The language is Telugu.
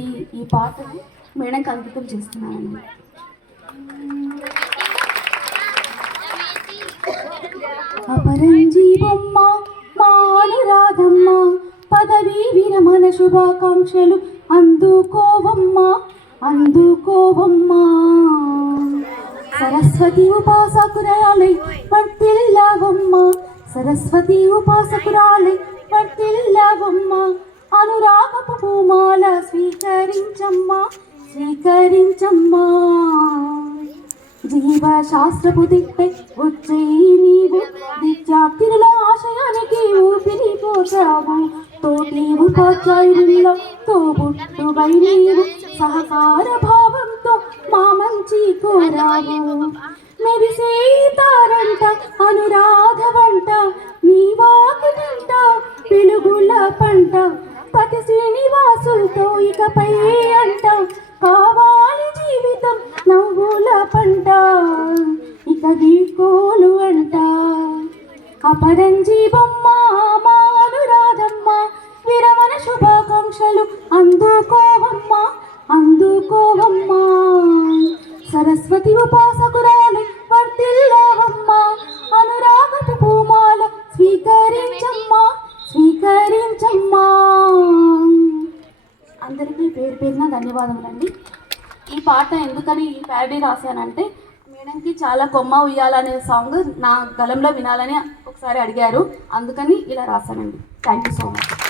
ఈ ఈ పాటని మేడంకి అంకితం చేస్తున్నానండి. అపరంజీవమ్మ మానురాధమ్మ పదవీ విరమణ శుభాకాంక్షలు అందుకోవమ్మ అందుకోవమ్మ. సరస్వతి ఉపాసకురాలై వర్తిల్లావమ్మ సరస్వతి ఉపాసకురాలై వర్తిల్లావమ్మ అనురాగపు పూమాల స్వీకరించమ్మా స్వీకరించమ్మా. జీవశాస్త్రపు దిక్పై వచ్చే నీవు విద్యార్థినుల ఆశయానికి ఊపిరి పోసావు. తోటి ఉపాధ్యాయుల్లో తోబుట్టువై నీవు సహకార భావంతో మా మంచి కోరావు. మెరిసే తారంట అనురాధ వంట నీ వాకిటంట వెలుగుల పంట పతి ఇకపై అంట. కావాలి జీవితం నవ్వుల పంట. ఇక వీకోలు అంట. అపరంజీవమ్మ మానురాధమ్మ విరమణ శుభాకాంక్షలు అందుకోవమ్మ అందుకోవమ్మ. సరస్వతి ఉపాసకురా అందరికీ పేరు పేరున ధన్యవాదములండి. ఈ పాట ఎందుకని ఈ ప్యారడీ రాశానంటే మేడంకి చాలా కొమ్మ ఉయ్యాలనే సాంగ్ నా గలంలో వినాలని ఒకసారి అడిగారు. అందుకని ఇలా రాశానండి. Thank you so much.